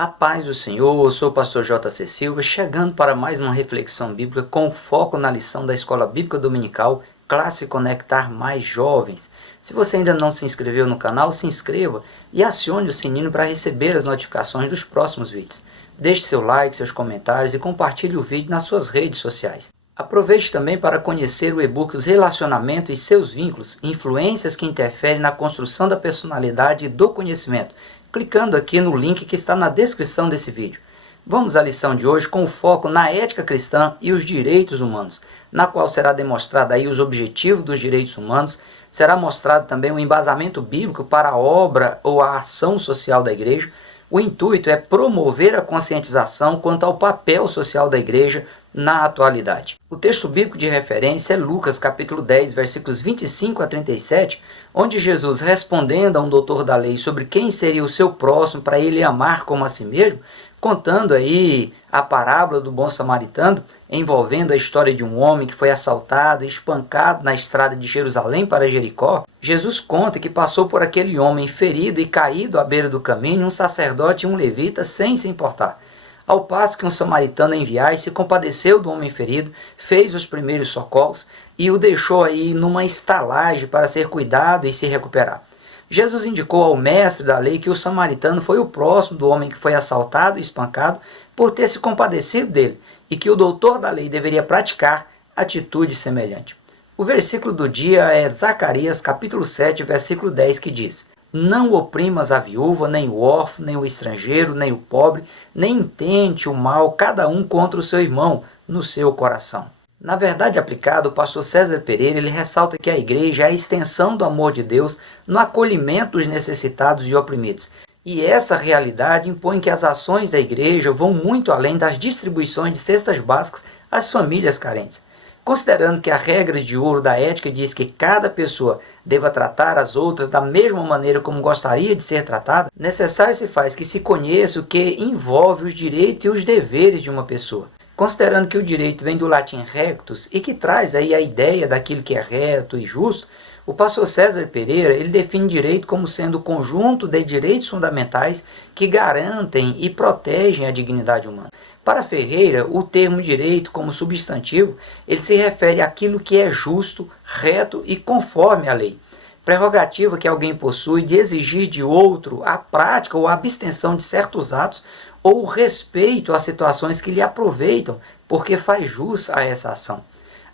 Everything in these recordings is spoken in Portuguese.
A paz do Senhor, eu sou o pastor J.C. Silva, chegando para mais uma reflexão bíblica com foco na lição da Escola Bíblica Dominical, Classe Conectar Mais Jovens. Se você ainda não se inscreveu no canal, se inscreva e acione o sininho para receber as notificações dos próximos vídeos. Deixe seu like, seus comentários e compartilhe o vídeo nas suas redes sociais. Aproveite também para conhecer o e-book Os Relacionamentos e Seus Vínculos, Influências que Interferem na Construção da Personalidade e do Conhecimento, clicando aqui no link que está na descrição desse vídeo. Vamos à lição de hoje com o foco na ética cristã e os direitos humanos, na qual será demonstrado aí os objetivos dos direitos humanos, será mostrado também o embasamento bíblico para a obra ou a ação social da igreja. O intuito é promover a conscientização quanto ao papel social da igreja na atualidade. O texto bíblico de referência é Lucas capítulo 10, versículos 25 a 37, onde Jesus, respondendo a um doutor da lei sobre quem seria o seu próximo para ele amar como a si mesmo, contando aí a parábola do bom samaritano, envolvendo a história de um homem que foi assaltado e espancado na estrada de Jerusalém para Jericó, Jesus conta que passou por aquele homem ferido e caído à beira do caminho um sacerdote e um levita sem se importar. Ao passo que um samaritano enviado se compadeceu do homem ferido, fez os primeiros socorros e o deixou aí numa estalagem para ser cuidado e se recuperar. Jesus indicou ao mestre da lei que o samaritano foi o próximo do homem que foi assaltado e espancado por ter se compadecido dele e que o doutor da lei deveria praticar atitude semelhante. O versículo do dia é Zacarias capítulo 7, versículo 10, que diz: Não oprimas a viúva, nem o órfão, nem o estrangeiro, nem o pobre, nem intente o mal cada um contra o seu irmão no seu coração. Na verdade aplicada, o pastor César Pereira ele ressalta que a igreja é a extensão do amor de Deus no acolhimento dos necessitados e oprimidos. E essa realidade impõe que as ações da igreja vão muito além das distribuições de cestas básicas às famílias carentes. Considerando que a regra de ouro da ética diz que cada pessoa deva tratar as outras da mesma maneira como gostaria de ser tratada, necessário se faz que se conheça o que envolve os direitos e os deveres de uma pessoa. Considerando que o direito vem do latim rectus e que traz aí a ideia daquilo que é reto e justo, o pastor César Pereira ele define direito como sendo o conjunto de direitos fundamentais que garantem e protegem a dignidade humana. Para Ferreira, o termo direito como substantivo, ele se refere àquilo que é justo, reto e conforme à lei. Prerrogativa que alguém possui de exigir de outro a prática ou a abstenção de certos atos ou o respeito às situações que lhe aproveitam porque faz jus a essa ação.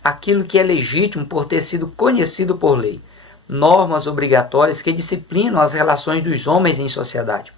Aquilo que é legítimo por ter sido conhecido por lei. Normas obrigatórias que disciplinam as relações dos homens em sociedade.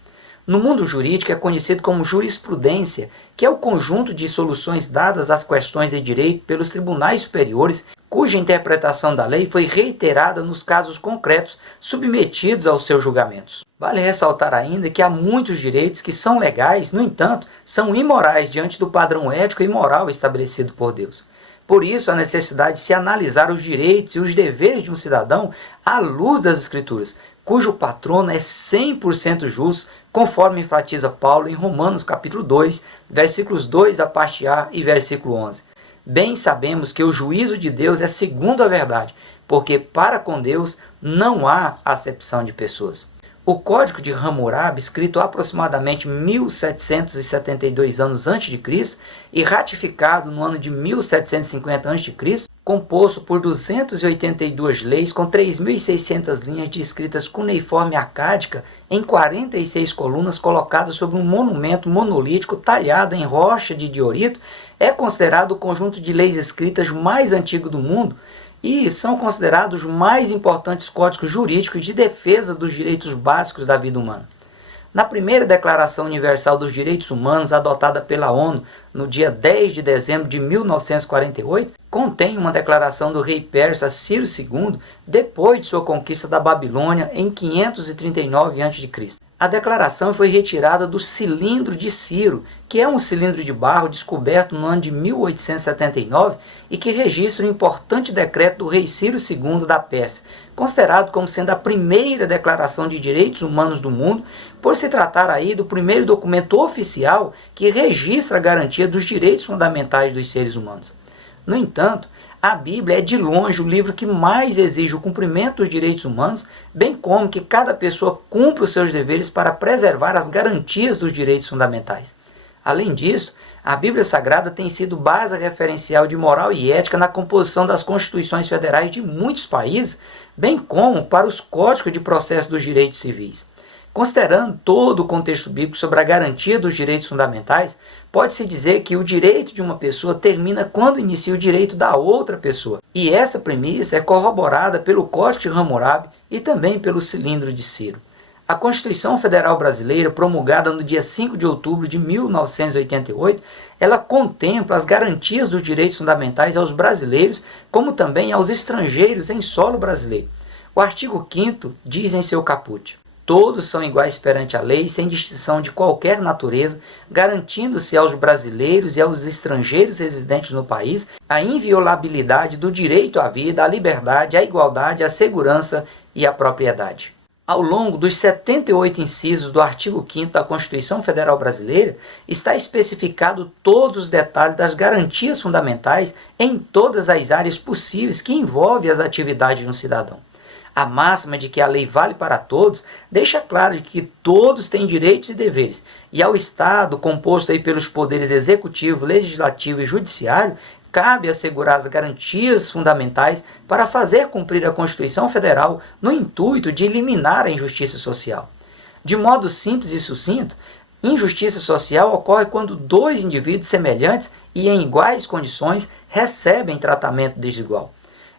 No mundo jurídico é conhecido como jurisprudência, que é o conjunto de soluções dadas às questões de direito pelos tribunais superiores, cuja interpretação da lei foi reiterada nos casos concretos submetidos aos seus julgamentos. Vale ressaltar ainda que há muitos direitos que são legais, no entanto, são imorais diante do padrão ético e moral estabelecido por Deus. Por isso, a necessidade de se analisar os direitos e os deveres de um cidadão à luz das Escrituras, cujo patrono é 100% justo, conforme enfatiza Paulo em Romanos capítulo 2, versículos 2 a parte A e versículo 11. Bem sabemos que o juízo de Deus é segundo a verdade, porque para com Deus não há acepção de pessoas. O Código de Hammurabi, escrito aproximadamente 1772 anos antes de Cristo e ratificado no ano de 1750 a.C., composto por 282 leis com 3.600 linhas de escritas cuneiforme acádica em 46 colunas colocadas sobre um monumento monolítico talhado em rocha de diorito, é considerado o conjunto de leis escritas mais antigo do mundo e são considerados os mais importantes códigos jurídicos de defesa dos direitos básicos da vida humana. Na primeira Declaração Universal dos Direitos Humanos, adotada pela ONU no dia 10 de dezembro de 1948, contém uma declaração do rei persa Ciro II, depois de sua conquista da Babilônia em 539 a.C. A declaração foi retirada do cilindro de Ciro, que é um cilindro de barro descoberto no ano de 1879 e que registra o importante decreto do rei Ciro II da Pérsia, considerado como sendo a primeira declaração de direitos humanos do mundo, por se tratar aí do primeiro documento oficial que registra a garantia dos direitos fundamentais dos seres humanos. No entanto, A Bíblia é de longe o livro que mais exige o cumprimento dos direitos humanos, bem como que cada pessoa cumpra os seus deveres para preservar as garantias dos direitos fundamentais. Além disso, a Bíblia Sagrada tem sido base referencial de moral e ética na composição das constituições federais de muitos países, bem como para os códigos de processo dos direitos civis. Considerando todo o contexto bíblico sobre a garantia dos direitos fundamentais, pode-se dizer que o direito de uma pessoa termina quando inicia o direito da outra pessoa. E essa premissa é corroborada pelo Código de Hammurabi e também pelo Cilindro de Ciro. A Constituição Federal Brasileira, promulgada no dia 5 de outubro de 1988, ela contempla as garantias dos direitos fundamentais aos brasileiros, como também aos estrangeiros em solo brasileiro. O artigo 5º diz em seu caput: todos são iguais perante a lei, sem distinção de qualquer natureza, garantindo-se aos brasileiros e aos estrangeiros residentes no país a inviolabilidade do direito à vida, à liberdade, à igualdade, à segurança e à propriedade. Ao longo dos 78 incisos do artigo 5º da Constituição Federal Brasileira, está especificado todos os detalhes das garantias fundamentais em todas as áreas possíveis que envolvem as atividades de um cidadão. A máxima de que a lei vale para todos deixa claro de que todos têm direitos e deveres, e ao Estado, composto aí pelos poderes executivo, legislativo e judiciário, cabe assegurar as garantias fundamentais para fazer cumprir a Constituição Federal no intuito de eliminar a injustiça social. De modo simples e sucinto, injustiça social ocorre quando dois indivíduos semelhantes e em iguais condições recebem tratamento desigual.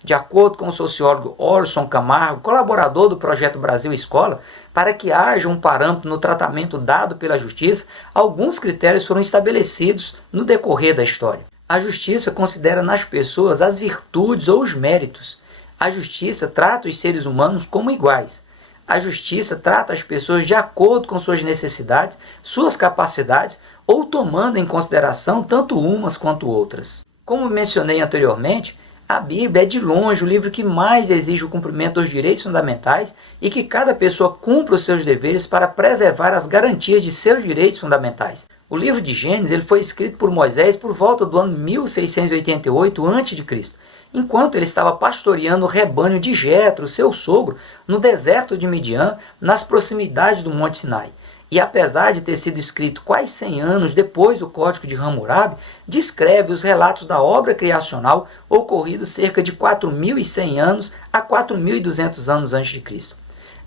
De acordo com o sociólogo Orson Camargo, colaborador do projeto Brasil Escola, para que haja um parâmetro no tratamento dado pela justiça, alguns critérios foram estabelecidos no decorrer da história. A justiça considera nas pessoas as virtudes ou os méritos. A justiça trata os seres humanos como iguais. A justiça trata as pessoas de acordo com suas necessidades, suas capacidades, ou tomando em consideração tanto umas quanto outras. Como mencionei anteriormente, a Bíblia é de longe o livro que mais exige o cumprimento dos direitos fundamentais e que cada pessoa cumpra os seus deveres para preservar as garantias de seus direitos fundamentais. O livro de Gênesis ele foi escrito por Moisés por volta do ano 1688 a.C., enquanto ele estava pastoreando o rebanho de Jetro, seu sogro, no deserto de Midian, nas proximidades do Monte Sinai. E apesar de ter sido escrito quase 100 anos depois do Código de Hammurabi, descreve os relatos da obra criacional ocorridos cerca de 4.100 anos a 4.200 anos antes de Cristo.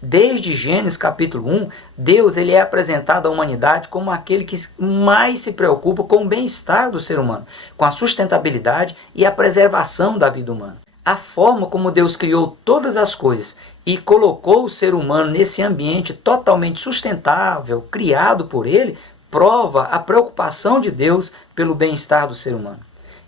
Desde Gênesis capítulo 1, Deus ele é apresentado à humanidade como aquele que mais se preocupa com o bem-estar do ser humano, com a sustentabilidade e a preservação da vida humana. A forma como Deus criou todas as coisas e colocou o ser humano nesse ambiente totalmente sustentável, criado por ele, prova a preocupação de Deus pelo bem-estar do ser humano.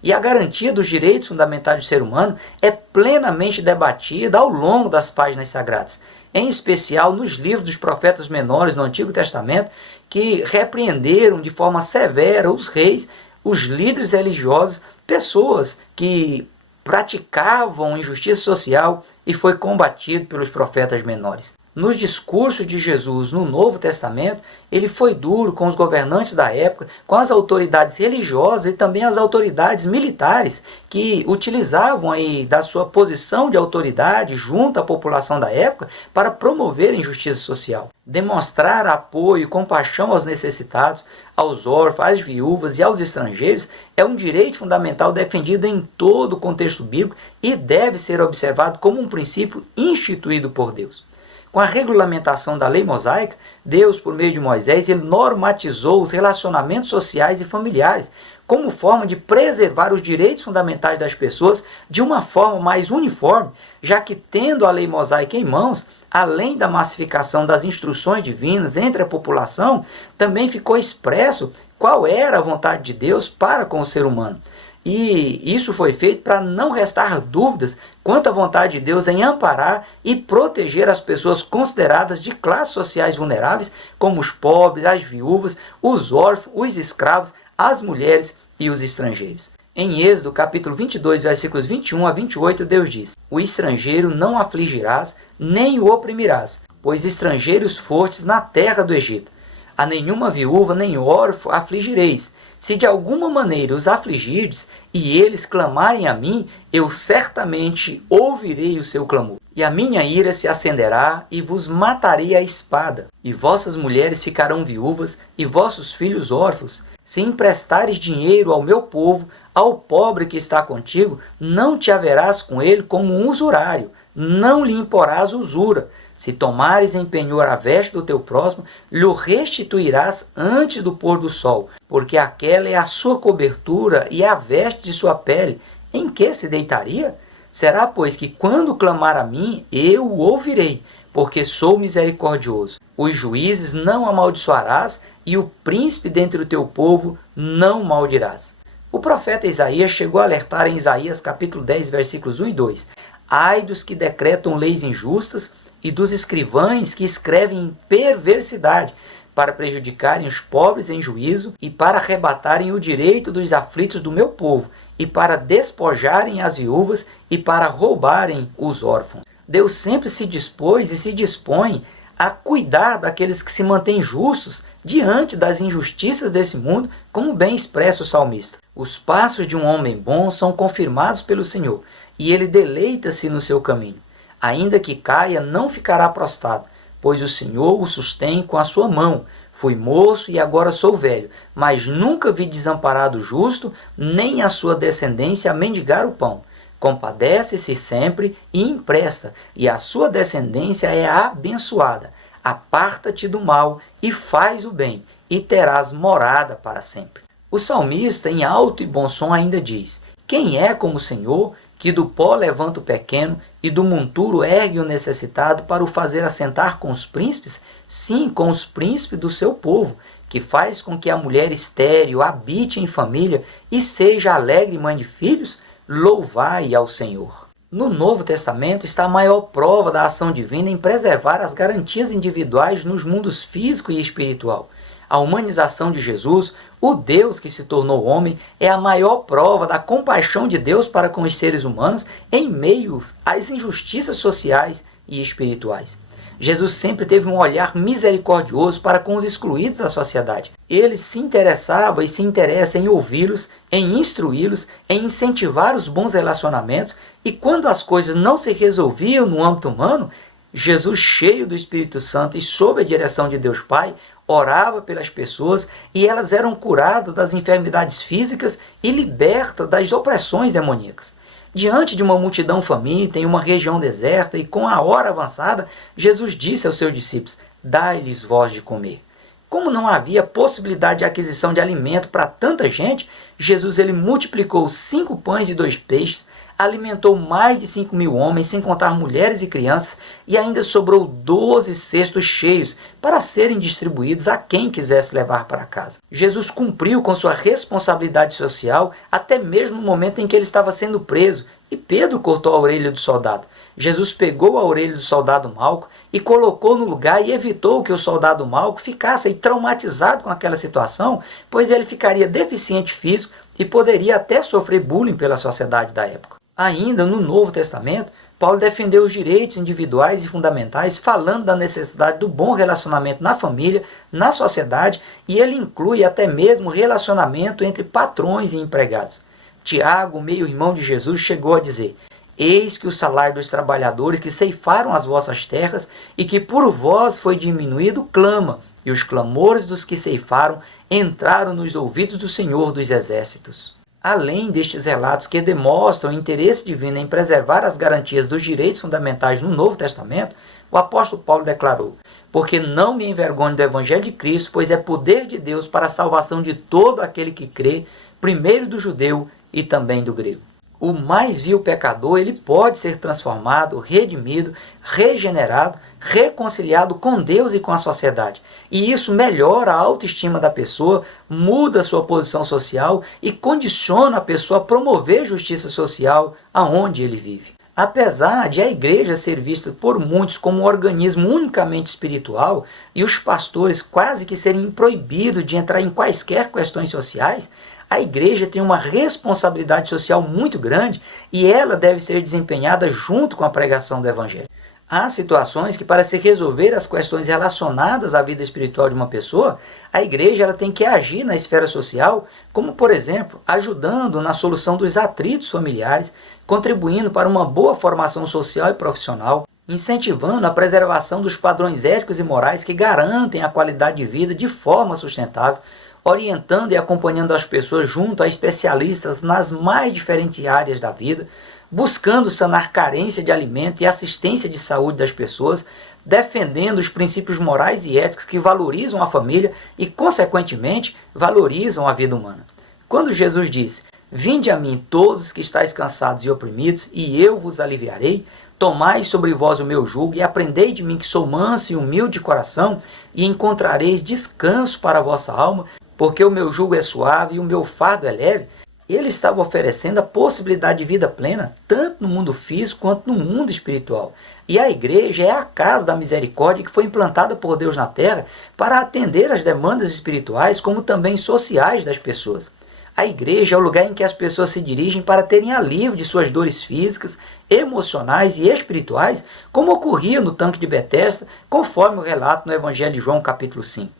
E a garantia dos direitos fundamentais do ser humano é plenamente debatida ao longo das páginas sagradas, em especial nos livros dos profetas menores no Antigo Testamento, que repreenderam de forma severa os reis, os líderes religiosos, pessoas que praticavam injustiça social e foi combatido pelos profetas menores. Nos discursos de Jesus no Novo Testamento, ele foi duro com os governantes da época, com as autoridades religiosas e também as autoridades militares que utilizavam aí da sua posição de autoridade junto à população da época para promover a injustiça social. Demonstrar apoio e compaixão aos necessitados, aos órfãos, às viúvas e aos estrangeiros é um direito fundamental defendido em todo o contexto bíblico e deve ser observado como um princípio instituído por Deus. Com a regulamentação da lei mosaica, Deus, por meio de Moisés, ele normatizou os relacionamentos sociais e familiares, como forma de preservar os direitos fundamentais das pessoas de uma forma mais uniforme, já que, tendo a lei mosaica em mãos, além da massificação das instruções divinas entre a população, também ficou expresso qual era a vontade de Deus para com o ser humano. E isso foi feito para não restar dúvidas quanto à vontade de Deus em amparar e proteger as pessoas consideradas de classes sociais vulneráveis, como os pobres, as viúvas, os órfãos, os escravos, as mulheres e os estrangeiros. Em Êxodo, capítulo 22, versículos 21 a 28, Deus diz: o estrangeiro não afligirás, nem o oprimirás, pois estrangeiros fostes na terra do Egito. A nenhuma viúva nem órfão afligireis, Se de alguma maneira os afligirdes, e eles clamarem a mim, eu certamente ouvirei o seu clamor. E a minha ira se acenderá, e vos matarei à espada. E vossas mulheres ficarão viúvas, e vossos filhos órfãos. Se emprestares dinheiro ao meu povo, ao pobre que está contigo, não te haverás com ele como um usurário, não lhe imporás usura. Se tomares em penhor a veste do teu próximo, lhe restituirás antes do pôr do sol, porque aquela é a sua cobertura e a veste de sua pele. Em que se deitaria? Será, pois, que quando clamar a mim, eu o ouvirei, porque sou misericordioso. Os juízes não amaldiçoarás, e o príncipe dentre o teu povo não maldirás. O profeta Isaías chegou a alertar em Isaías capítulo 10, versículos 1 e 2. Ai dos que decretam leis injustas, e dos escrivães que escrevem em perversidade, para prejudicarem os pobres em juízo, e para arrebatarem o direito dos aflitos do meu povo, e para despojarem as viúvas, e para roubarem os órfãos. Deus sempre se dispôs e se dispõe a cuidar daqueles que se mantêm justos diante das injustiças desse mundo, como bem expressa o salmista. Os passos de um homem bom são confirmados pelo Senhor, e ele deleita-se no seu caminho. Ainda que caia, não ficará prostrado, pois o Senhor o sustém com a sua mão. Fui moço e agora sou velho, mas nunca vi desamparado o justo, nem a sua descendência a mendigar o pão. Compadece-se sempre e empresta, e a sua descendência é abençoada. Aparta-te do mal e faz o bem, e terás morada para sempre. O salmista, em alto e bom som, ainda diz: quem é como o Senhor, que do pó levanta o pequeno e do monturo ergue o necessitado para o fazer assentar com os príncipes? Sim, com os príncipes do seu povo, que faz com que a mulher estéril habite em família e seja alegre mãe de filhos? Louvai ao Senhor. No Novo Testamento está a maior prova da ação divina em preservar as garantias individuais nos mundos físico e espiritual. A humanização de Jesus, o Deus que se tornou homem, é a maior prova da compaixão de Deus para com os seres humanos em meio às injustiças sociais e espirituais. Jesus sempre teve um olhar misericordioso para com os excluídos da sociedade. Ele se interessava e se interessa em ouvi-los, em instruí-los, em incentivar os bons relacionamentos, e quando as coisas não se resolviam no âmbito humano, Jesus, cheio do Espírito Santo e sob a direção de Deus Pai, orava pelas pessoas e elas eram curadas das enfermidades físicas e libertas das opressões demoníacas. Diante de uma multidão faminta em uma região deserta e com a hora avançada, Jesus disse aos seus discípulos: dai-lhes vós de comer. Como não havia possibilidade de aquisição de alimento para tanta gente, Jesus multiplicou 5 pães e 2 peixes, alimentou mais de 5.000 homens, sem contar mulheres e crianças, e ainda sobrou 12 cestos cheios para serem distribuídos a quem quisesse levar para casa. Jesus cumpriu com sua responsabilidade social até mesmo no momento em que ele estava sendo preso, e Pedro cortou a orelha do soldado. Jesus pegou a orelha do soldado Malco e colocou no lugar e evitou que o soldado Malco ficasse traumatizado com aquela situação, pois ele ficaria deficiente físico e poderia até sofrer bullying pela sociedade da época. Ainda no Novo Testamento, Paulo defendeu os direitos individuais e fundamentais, falando da necessidade do bom relacionamento na família, na sociedade, e ele inclui até mesmo o relacionamento entre patrões e empregados. Tiago, meio-irmão de Jesus, chegou a dizer: eis que o salário dos trabalhadores que ceifaram as vossas terras e que por vós foi diminuído clama, e os clamores dos que ceifaram entraram nos ouvidos do Senhor dos Exércitos. Além destes relatos que demonstram o interesse divino em preservar as garantias dos direitos fundamentais no Novo Testamento, o apóstolo Paulo declarou: porque não me envergonho do Evangelho de Cristo, pois é poder de Deus para a salvação de todo aquele que crê, primeiro do judeu e também do grego. O mais vil pecador, ele pode ser transformado, redimido, regenerado, reconciliado com Deus e com a sociedade. E isso melhora a autoestima da pessoa, muda a sua posição social e condiciona a pessoa a promover justiça social aonde ele vive. Apesar de a igreja ser vista por muitos como um organismo unicamente espiritual e os pastores quase que serem proibidos de entrar em quaisquer questões sociais, a igreja tem uma responsabilidade social muito grande e ela deve ser desempenhada junto com a pregação do Evangelho. Há situações que, para se resolver as questões relacionadas à vida espiritual de uma pessoa, a igreja ela tem que agir na esfera social, como, por exemplo, ajudando na solução dos atritos familiares, contribuindo para uma boa formação social e profissional, incentivando a preservação dos padrões éticos e morais que garantem a qualidade de vida de forma sustentável, orientando e acompanhando as pessoas junto a especialistas nas mais diferentes áreas da vida, buscando sanar carência de alimento e assistência de saúde das pessoas, defendendo os princípios morais e éticos que valorizam a família e, consequentemente, valorizam a vida humana. Quando Jesus disse: "Vinde a mim todos os que estáis cansados e oprimidos, e eu vos aliviarei, tomai sobre vós o meu jugo e aprendei de mim que sou manso e humilde de coração, e encontrareis descanso para a vossa alma, porque o meu jugo é suave e o meu fardo é leve", ele estava oferecendo a possibilidade de vida plena, tanto no mundo físico quanto no mundo espiritual. E a igreja é a casa da misericórdia que foi implantada por Deus na terra para atender às demandas espirituais como também sociais das pessoas. A igreja é o lugar em que as pessoas se dirigem para terem alívio de suas dores físicas, emocionais e espirituais, como ocorria no tanque de Betesda, conforme o relato no Evangelho de João, capítulo 5.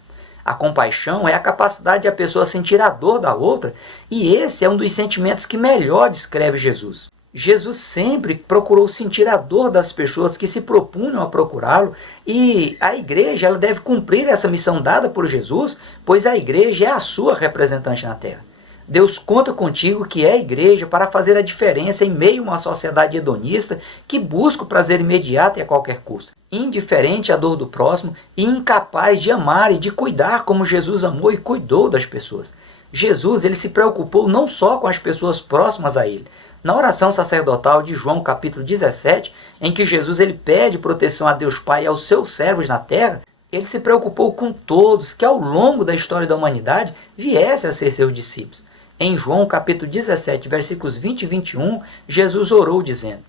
A compaixão é a capacidade de a pessoa sentir a dor da outra, e esse é um dos sentimentos que melhor descreve Jesus. Jesus sempre procurou sentir a dor das pessoas que se propunham a procurá-lo, e a igreja ela deve cumprir essa missão dada por Jesus, pois a igreja é a sua representante na terra. Deus conta contigo, que é a igreja, para fazer a diferença em meio a uma sociedade hedonista que busca o prazer imediato e a qualquer custo, indiferente à dor do próximo e incapaz de amar e de cuidar como Jesus amou e cuidou das pessoas. Jesus ele se preocupou não só com as pessoas próximas a ele. Na oração sacerdotal de João capítulo 17, em que Jesus ele pede proteção a Deus Pai e aos seus servos na terra, ele se preocupou com todos que ao longo da história da humanidade viessem a ser seus discípulos. Em João capítulo 17, versículos 20 e 21, Jesus orou dizendo: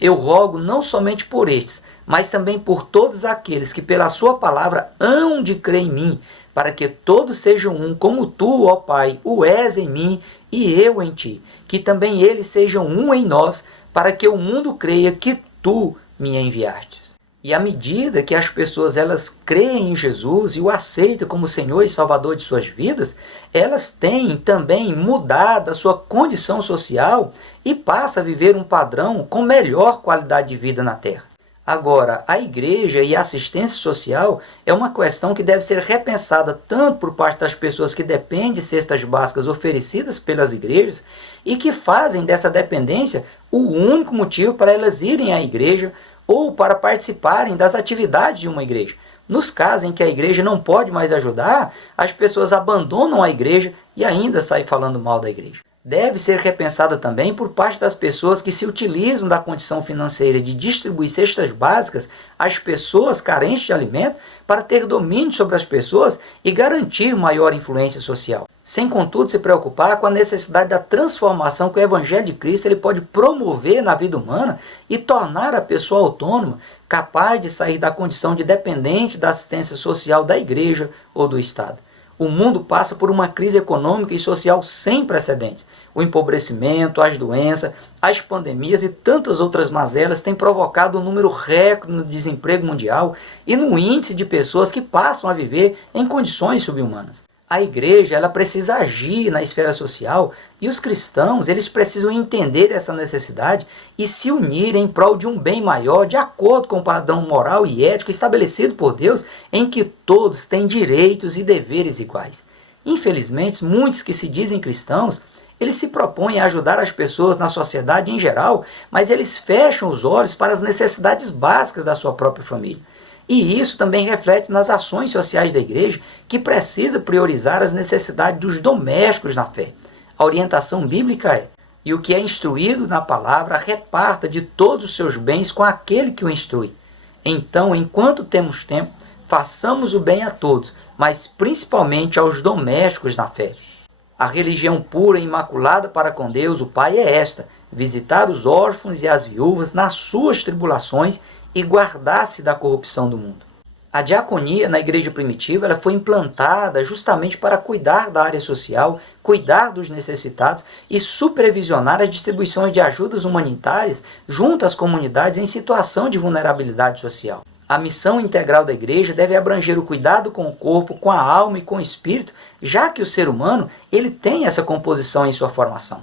"Eu rogo não somente por estes, mas também por todos aqueles que pela sua palavra hão de crer em mim, para que todos sejam um, como tu, ó Pai, o és em mim e eu em ti, que também eles sejam um em nós, para que o mundo creia que tu me enviastes." E à medida que as pessoas elas creem em Jesus e o aceitam como Senhor e Salvador de suas vidas, elas têm também mudado a sua condição social e passam a viver um padrão com melhor qualidade de vida na terra. Agora, a igreja e a assistência social é uma questão que deve ser repensada tanto por parte das pessoas que dependem de cestas básicas oferecidas pelas igrejas e que fazem dessa dependência o único motivo para elas irem à igreja ou para participarem das atividades de uma igreja. Nos casos em que a igreja não pode mais ajudar, as pessoas abandonam a igreja e ainda saem falando mal da igreja. Deve ser repensada também por parte das pessoas que se utilizam da condição financeira de distribuir cestas básicas às pessoas carentes de alimento para ter domínio sobre as pessoas e garantir maior influência social, sem contudo se preocupar com a necessidade da transformação que o Evangelho de Cristo ele pode promover na vida humana e tornar a pessoa autônoma, capaz de sair da condição de dependente da assistência social da igreja ou do Estado. O mundo passa por uma crise econômica e social sem precedentes. O empobrecimento, as doenças, as pandemias e tantas outras mazelas têm provocado um número recorde no desemprego mundial e no índice de pessoas que passam a viver em condições subhumanas. A igreja ela precisa agir na esfera social e os cristãos eles precisam entender essa necessidade e se unirem em prol de um bem maior de acordo com o padrão moral e ético estabelecido por Deus, em que todos têm direitos e deveres iguais. Infelizmente, muitos que se dizem cristãos, eles se propõem a ajudar as pessoas na sociedade em geral, mas eles fecham os olhos para as necessidades básicas da sua própria família. E isso também reflete nas ações sociais da igreja, que precisa priorizar as necessidades dos domésticos na fé. A orientação bíblica é: e o que é instruído na palavra, reparta de todos os seus bens com aquele que o instrui. Então, enquanto temos tempo, façamos o bem a todos, mas principalmente aos domésticos na fé. A religião pura e imaculada para com Deus, o Pai, é esta: visitar os órfãos e as viúvas nas suas tribulações e guardar-se da corrupção do mundo. A diaconia na igreja primitiva ela foi implantada justamente para cuidar da área social, cuidar dos necessitados e supervisionar as distribuições de ajudas humanitárias junto às comunidades em situação de vulnerabilidade social. A missão integral da igreja deve abranger o cuidado com o corpo, com a alma e com o espírito, já que o ser humano ele tem essa composição em sua formação.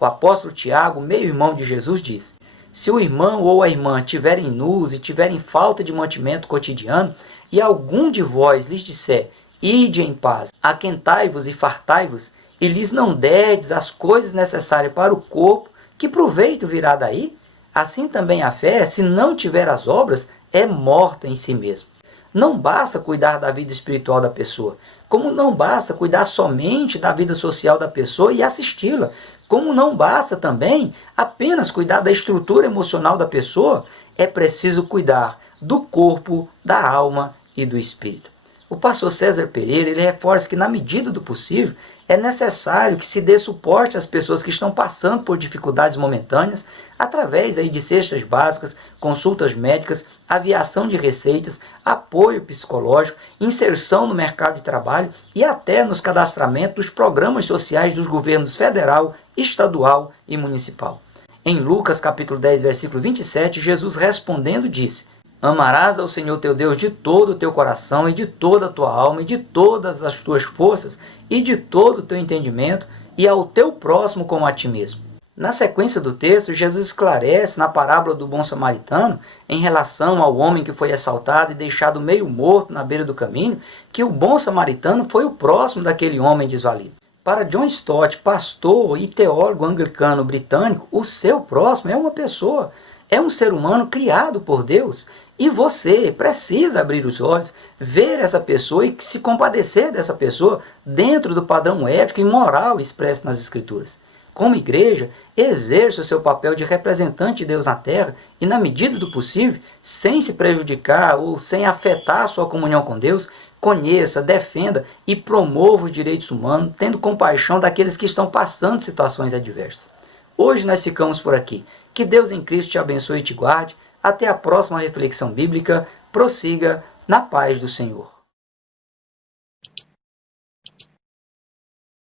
O apóstolo Tiago, meio-irmão de Jesus, diz: se o irmão ou a irmã tiverem nus e tiverem falta de mantimento cotidiano, e algum de vós lhes disser, ide em paz, aquentai-vos e fartai-vos, e lhes não derdes as coisas necessárias para o corpo, que proveito virá daí? Assim também a fé, se não tiver as obras, é morta em si mesma. Não basta cuidar da vida espiritual da pessoa, como não basta cuidar somente da vida social da pessoa e assisti-la, como não basta também apenas cuidar da estrutura emocional da pessoa, é preciso cuidar do corpo, da alma e do espírito. O pastor César Pereira ele reforça que, na medida do possível, é necessário que se dê suporte às pessoas que estão passando por dificuldades momentâneas, através aí de cestas básicas, consultas médicas, aviação de receitas, apoio psicológico, inserção no mercado de trabalho e até nos cadastramentos dos programas sociais dos governos federal, estadual e municipal. Em Lucas capítulo 10, versículo 27, Jesus respondendo disse: amarás ao Senhor teu Deus de todo o teu coração e de toda a tua alma e de todas as tuas forças e de todo o teu entendimento e ao teu próximo como a ti mesmo. Na sequência do texto, Jesus esclarece na parábola do bom samaritano, em relação ao homem que foi assaltado e deixado meio morto na beira do caminho, que o bom samaritano foi o próximo daquele homem desvalido. Para John Stott, pastor e teólogo anglicano britânico, o seu próximo é uma pessoa, é um ser humano criado por Deus. E você precisa abrir os olhos, ver essa pessoa e se compadecer dessa pessoa dentro do padrão ético e moral expresso nas Escrituras. Como igreja, exerça o seu papel de representante de Deus na terra e, na medida do possível, sem se prejudicar ou sem afetar a sua comunhão com Deus, conheça, defenda e promova os direitos humanos, tendo compaixão daqueles que estão passando situações adversas. Hoje nós ficamos por aqui. Que Deus em Cristo te abençoe e te guarde. Até a próxima reflexão bíblica. Prossiga na paz do Senhor.